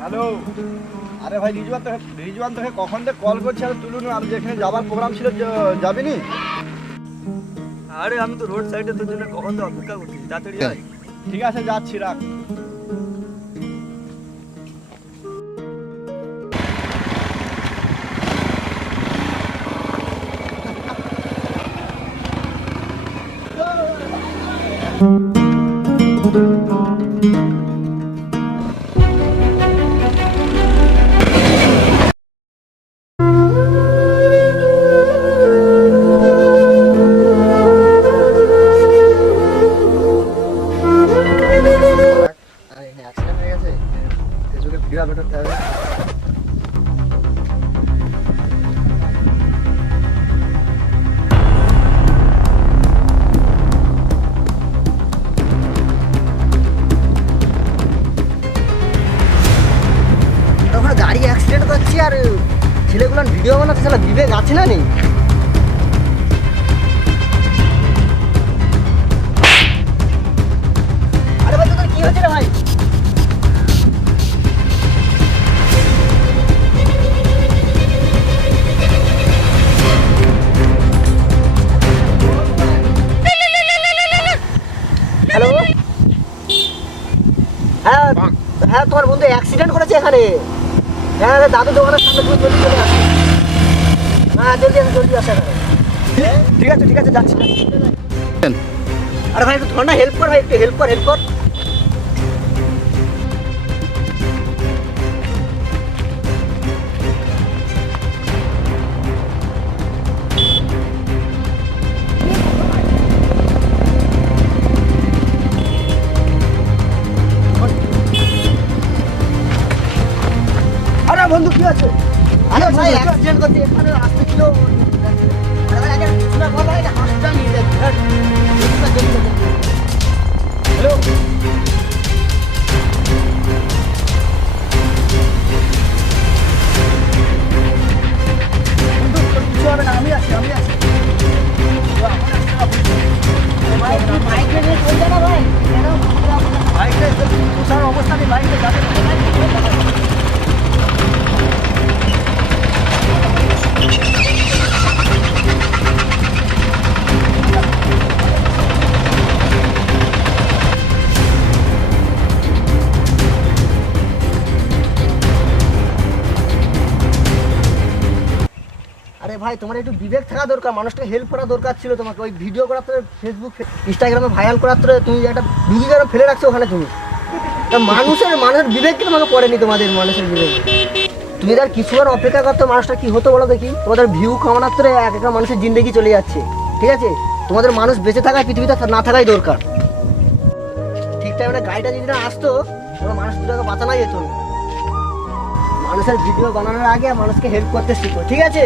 Hello, আরে ভাই রিজওয়ান তোকে কখন থেকে কল করছি আর তুলুন, আর যেখানে যাবার প্রোগ্রাম ছিল যাবিনি? আরে আমি তো রোড সাইডে তোর জন্য কখন থেকে অপেক্ষা করছি, তাড়াতাড়ি আয়। ঠিক আছে, যাচ্ছি, রাখ। অ্যাক্সিডেন্ট হয়ে গেছে, ফেসবুকে ভিডিও আপলোড করতে হবে। তখন গাড়ি অ্যাক্সিডেন্ট করছি আর ছেলেগুলো ভিডিও বানাতে, সালা বিবেক আছে না নেই? আরে ভাই তোদের কি হয়েছে রে ভাই? হ্যালো, হ্যাঁ হ্যাঁ, তোমার বন্ধু অ্যাক্সিডেন্ট করেছে এখানে। হ্যাঁ দাদু দোকানের সামনে, তুমি জলদি চলে আসো। হ্যাঁ জলদি আসো এখানে। ঠিক আছে যাচ্ছি। আরে ভাই একটু ধর না, হেল্প কর ভাই, একটু হেল্প কর। আরে বন্ধু কি আছে? আরে ভাই অ্যাক্সিডেন্ট করতে এখানে আসতে ছিল। আরে ভাই আগে কিছু না বল ভাই, হাসপাতাল নিয়ে যাচ্ছি। হ্যালো, বন্ধু কিছু হবে না, আমি আছি। বাইকে নিয়ে চলছে না ভাই, কেন বাইকটা বসার অবস্থা নেই, বাইকটা যাবে না। আরে ভাই তোমার একটু বিবেক থাকা দরকার, মানুষটাকে হেল্প করা দরকার ছিল। তোমাকে ওই ভিডিও করার তোর ফেসবুক ইনস্টাগ্রামে ভাইরাল করার তোর তুমি একটা ঢুকি করে ফেলে রাখছো ওখানে। তুমি মানুষের বিবেক কি তোমাকে পড়েনি? তোমাদের মানুষের বিবেক, তুমি তার কিছু আর অপেক্ষা করতো, মানুষটা কি হতো বলো দেখি? তোমাদের ভিউ কামানোর তোর এক একটা মানুষের জিন্দগি চলে যাচ্ছে। ঠিক আছে, তোমাদের মানুষ বেঁচে থাকায় পৃথিবীতে না থাকাই দরকার। ঠিক টাইমে গাড়িটা যদি না আসতো, তোমার মানুষ দুটাকে বাঁচানোই যেত না। মানুষের ভিডিও বানানোর আগে মানুষকে হেল্প করতে শিখো, ঠিক আছে?